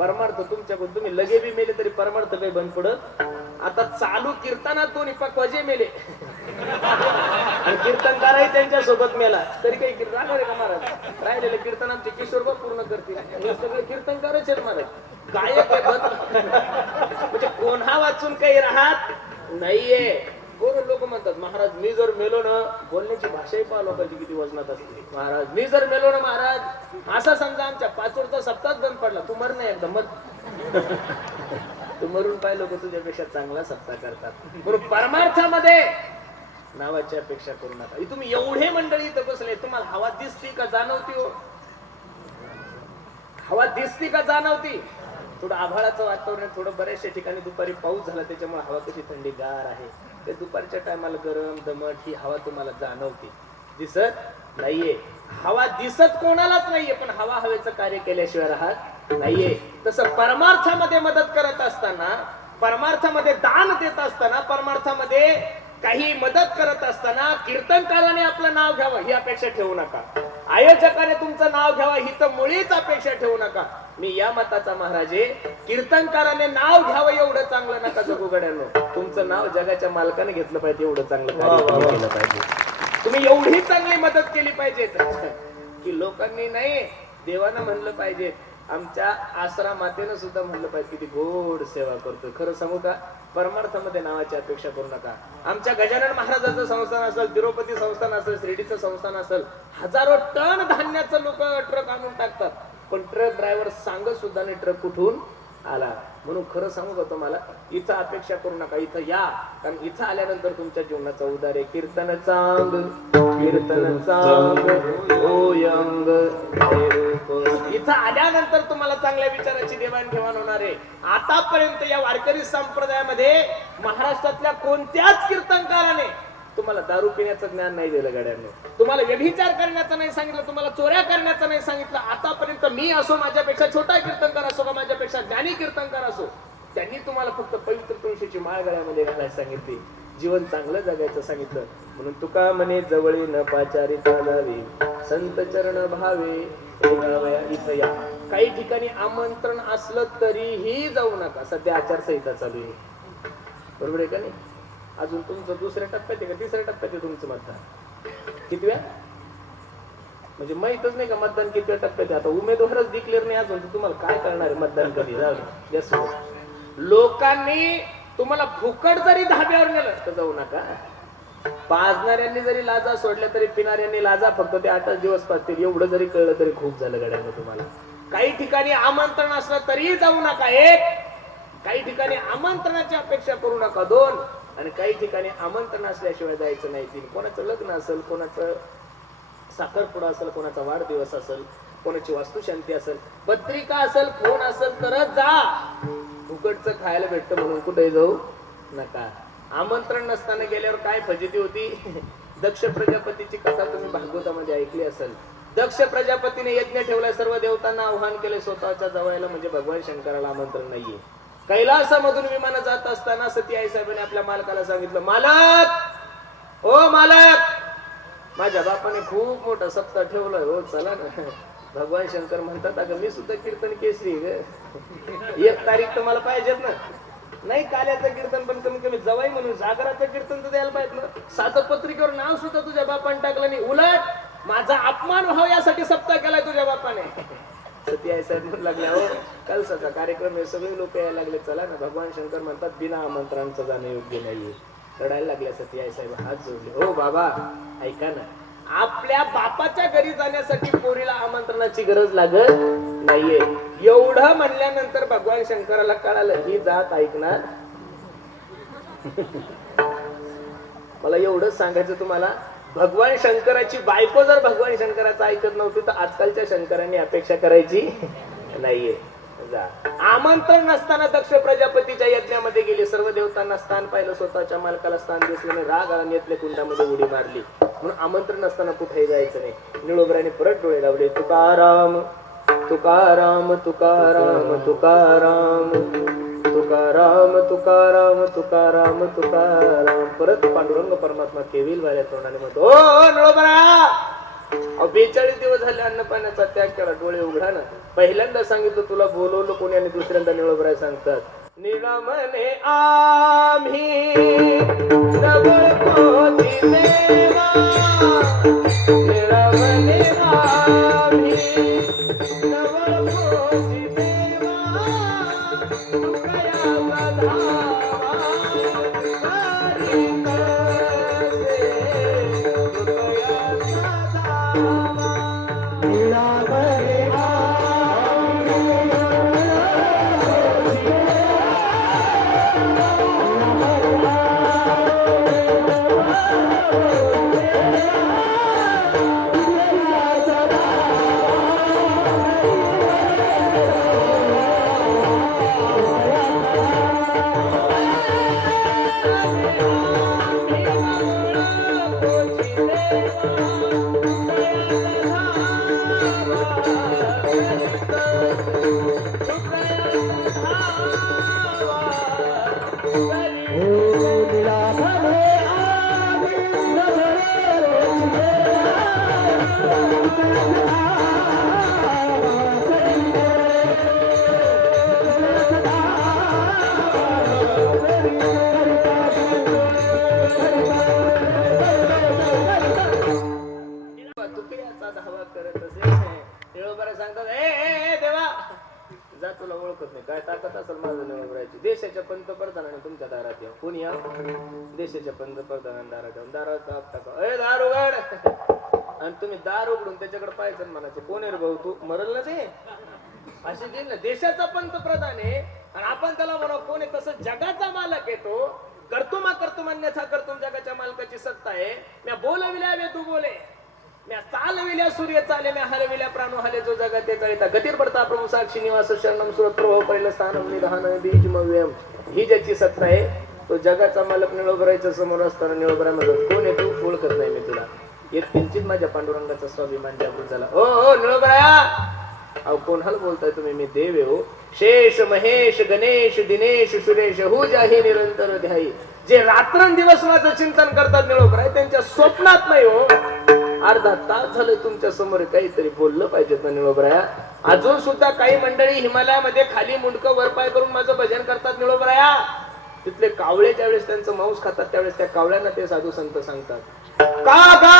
परमार्थ तुमच्याकडून. तुम्ही लगे बी मेले तरी परमार्थ काही बंद पडत. आता चालू कीर्तनात दोन्ही पक्वाजे मेले. आणि कीर्तनकारही त्यांच्यासोबत मेला. तरी काही कीर्तन राहणार का महाराज? राहिलेले कीर्तन आमचे किशोरबा पूर्ण करतील. हे सगळे कीर्तनकारच आहेत महाराज. गायक आहे म्हणजे कोणा वाचून काही राहत नाहीये. बरोबर लोक म्हणतात महाराज मी जर मेलो ना बोलण्याची भाषाही पहा लोकांची किती वजनात असते. महाराज मी जर मेलो ना महाराज असा समजा आमच्या पाचवरचा सप्ताह बंद पडला तू मर नाही एकदम मत तू मरून पाय लोक तुझ्यापेक्षा चांगला सप्ताह करतात. बरोबर परमार्थामध्ये नावाची अपेक्षा करू नका. तुम्ही एवढे मंडळी इथं बसले तुम्हाला हवा दिसती का जाणवती हो? हवा दिसती का जाणवती? थोडं आभाळाचं वातावरण थोडं बऱ्याचशा ठिकाणी दुपारी पाऊस झाला त्याच्यामुळे हवा कशी थंडीगार आहे? ते दुपारच्या टायमाला गरम दमट ही हवा तुम्हाला जाणवते. दिसत नाहीये. हवा दिसत कोणालाच नाहीये पण हवा हवेचं कार्य केल्याशिवाय राहत नाहीये. तसं परमार्थामध्ये मदत करत असताना परमार्थामध्ये दान देत असताना परमार्थामध्ये काही मदत करत असताना कीर्तनकाराने आपलं नाव घ्यावं ही अपेक्षा ठेवू नका. आयोजकाने तुमचं नाव घ्यावं ही तर मुळीच अपेक्षा ठेवू नका. मी या मताचा महाराज कीर्तनकाराने नाव घ्यावं एवढं चांगलं नका जगू गड्यानो. तुमचं नाव जगाच्या मालकाने घेतलं पाहिजे एवढं चांगलं कार्य केलं पाहिजे. तुम्ही एवढी चांगली मदत केली पाहिजे. की लोकांनी नाही देवानं म्हणलं पाहिजे. आमच्या आसरा मातेनं सुद्धा म्हणलं पाहिजे किती गोड सेवा करतोय. खरं सांगू का? परमार्थामध्ये नावाची अपेक्षा करू नका. आमच्या गजानन महाराजाचं संस्थान असेल तिरुपती संस्थान असेल शिर्डीचं संस्थान असेल हजारो टन धान्याचं लोक ट्रक आणून टाकतात. पण ट्रक ड्रायव्हर सांगत सुद्धा नाही ट्रक कुठून आला. म्हणून खरं सांगू का तुम्हाला इथं अपेक्षा करू नका इथं या. कारण इथं आल्यानंतर तुमच्या जीवनाचा उदार आहे. कीर्तन चांग कीर्तन चांग ओयंग इथं आल्यानंतर तुम्हाला चांगल्या विचाराची देवाणघेवाण होणार आहे. आतापर्यंत या वारकरी संप्रदायामध्ये महाराष्ट्रातल्या कोणत्याच कीर्तनकाराने तुम्हाला दारू पिण्याचं ज्ञान नाही दिलं गड्यांनी. तुम्हाला व्यभिचार करण्याचं नाही सांगितलं तुम्हाला चोऱ्या करण्याचं नाही सांगितलं. आतापर्यंत मी असो माझ्यापेक्षा छोटा कीर्तनकार असो का माझ्यापेक्षा ज्ञानी कीर्तनकार असो त्यांनी तुम्हाला फक्त पवित्र तुळशीची माळ गळ्यामध्ये घालायला सांगितली. जीवन चांगलं जगायचं सांगितलं. म्हणून तुका म्हणे जवळी न पाचारी चालावी संत चरण भावे इथं या. काही ठिकाणी आमंत्रण असलं तरीही जाऊ नका. सध्या आचारसंहिता चालू आहे. बरोबर आहे का नाही? अजून तुमचं दुसऱ्या टप्प्यात आहे का? तिसऱ्या टप्प्यात आहे तुमचं मतदान. किती म्हणजे माहितच नाही का मतदान किती टप्प्यात आता उमेदवारच डिक्लेअर नाही अजून तुम्हाला काय करणार आहे मतदान कधी? जाऊ लोकांनी तुम्हाला फुकट जरी धाब्यावर नेलं तर जाऊ नका. पाजणाऱ्यांनी जरी लाजा सोडल्या तरी पिणाऱ्यांनी लाजा फक्त ते आठच दिवस पाजतील. एवढं जरी कळलं तरी खूप झालं गड्यानं तुम्हाला. काही ठिकाणी आमंत्रण असलं तरीही जाऊ नका एक. काही ठिकाणी आमंत्रणाची अपेक्षा करू नका दोन. आणि काही ठिकाणी आमंत्रण असल्याशिवाय जायचं नाही. तीन कोणाचं लग्न असेल कोणाचं साखरपुडा असेल कोणाचा वाढदिवस असेल कोणाची वास्तुशांती असेल पत्रिका असेल फोन असेल तरच जा. फुकटचं खायला भेटतं म्हणून कुठे जाऊ नका. आमंत्रण नसताना गेल्यावर काय फजिती होती? दक्ष प्रजापतीची कथा तुम्ही भागवतामध्ये ऐकली असेल. दक्ष प्रजापतीने यज्ञ ठेवला सर्व देवतांना आव्हान केले स्वतःच्या जवळला म्हणजे भगवान शंकराला आमंत्रण नाहीये. कैलासामधून विमान जात असताना सती आई साहेबांनी आपल्या मालकाला सांगितलं मालक! ओ मालक! माझ्या बापाने खूप मोठं सप्ताह ठेवलंय. हो चला ना. भगवान शंकर म्हणतात अगं मी सुद्धा कीर्तन केसरी ग. एक तारीख तर मला पाहिजेत ना. नाही काल्याचं कीर्तन पण कमी कमी जवाई म्हणून जागराचं कीर्तन तर द्यायला पाहिजे ना. साधं पत्रिकेवर नाव सुद्धा तुझ्या बापाने टाकलं नाही. उलट माझा अपमान व्हावा यासाठी सप्ताह केलाय तुझ्या बापाने. सती आई साहेब म्हणू लागल्या हो कलसाचा कार्यक्रम हे सगळे लोक यायला लागले चला ना भगवान शंकर म्हणतात बिना आमंत्रणाचं जाणं योग्य नाहीये. रडायला लागल्या सती आई साहेब हात जोडले हो बाबा ऐका ना आपल्या बापाच्या घरी जाण्यासाठी पोरीला आमंत्रणाची गरज लागत नाहीये. एवढं म्हणल्यानंतर भगवान शंकराला कळालं ही जात ऐकणार? मला एवढंच सांगायचं तुम्हाला भगवान शंकराची बायको जर भगवान शंकराचं ऐकत नव्हती तर आजकालच्या शंकरांनी अपेक्षा करायची नाहीये. आमंत्रण नसताना दक्ष प्रजापतीच्या यज्ञामध्ये गेले. सर्व देवतांना स्थान पाहिलं स्वतःच्या मालकाला स्थान दिसल्याने राग आणि नेतले कुंडामध्ये उडी मारली. म्हणून आमंत्रण नसताना कुठेही जायचं नाही. निळोबराने परत डोळे लावले. तुकाराम तुकाराम तुकाराम तुकाराम. तुकाराम तुकाराम तुकाराम तुकाराम. परत पांडुरंग परमात्मा केविल वाल्या तोंडाने म्हणतो ओ नळोबरा! बेचाळीस दिवस झाले अन्न पाण्याचा त्याग केला डोळे उघडा ना. पहिल्यांदा सांगितलं तुला बोलवलं कोणी आणि दुसऱ्यांदा निळोबराय सांगतात. निळमने आम्ही जवळ Música Bye. देशाच्या पंतप्रधानाने तुमच्या दारात या कोण या? देशाच्या पंतप्रधानाने दारात येऊन दारात दाब टाका ए दार उघड! आणि तुम्ही दार उघडून त्याच्याकडे पाहायचं म्हणायचं कोण आहे रे भाऊ तू? मरल ना ते? असे जे ना देशाचा पंतप्रधान आहे आणि आपण त्याला म्हणा कोण आहे? तसं जगाचा मालक येतो कर्तुमा कर्तुमान्यथा कर्तुम जगाच्या मालकाची सत्ता आहे. मी बोलविल्या तू बोले. म्या चालविल्या सूर्य चाले म्या हलविल्या प्राणो हले जो जगात ते गतीर पडता. प्रभू साक्षी निवास शरणम सुरत प्रभू पहिलं स्थानम निधान बीज मव्यम. ही ज्याची सत्ता आहे तो जगाचा मालक निळोबरायच्या समोर असताना निळोबरा म्हणतो कोण आहे तू? ओळखत नाही मी तुला. एक किंचित माझ्या पांडुरंगाचा स्वाभिमान जागृत झाला. ओ हो निळोबराया अहो कोणाला बोलताय तुम्ही? मी देव आहे हो. शेष महेश गणेश दिनेश सुरेश हो जाही निरंतर ध्याई जे रात्रंदिवस माझं चिंतन करतात निळोबराय त्यांच्या स्वप्नात नाही हो. अर्धा तास झालं तुमच्यासमोर काहीतरी बोललं पाहिजे निळोबराया अजून सुद्धा काही मंडळी हिमालयामध्ये खाली मुंडकं वरपाय करून माझं भजन करतात निळोबराया तिथले कावळे ज्यावेळेस त्यांचं मांस खातात त्यावेळेस त्या कावळ्यांना ते साधू संत सांगतात. कागा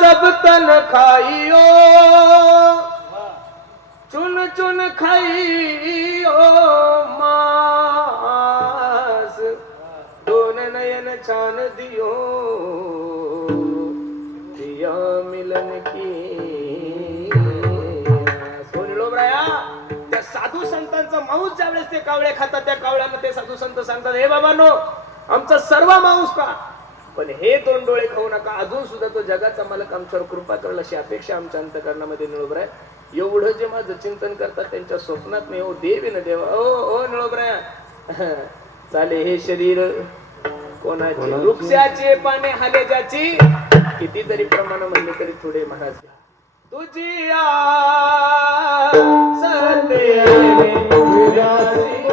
सब तन खाइयो. चुन चुन खाइयो मास. दोन नयन छान दियो संतांचा मांस ज्यावेळेस ते कावळे खातात त्या कावळ्यांना ते साधू संत सांगतात हे बाबांनो आमचा सर्व मांस का पण हे दोन डोळे खाऊ नका. अजून सुद्धा तो जगाचा मालक आमच्यावर कृपा करेल अशी अपेक्षा आमच्या अंतकरणामध्ये निळोबराय एवढं जे माझं चिंतन करतात त्यांच्या स्वप्नात नाही ओ देव ना देवा. ओ ओ निळोबराया चाले हे शरीर. कोणाचे वृक्षाचे पाने हाले ज्याची? कितीतरी प्रमाण म्हणले तरी थोडे महाराज तुझिया सत्य विरासी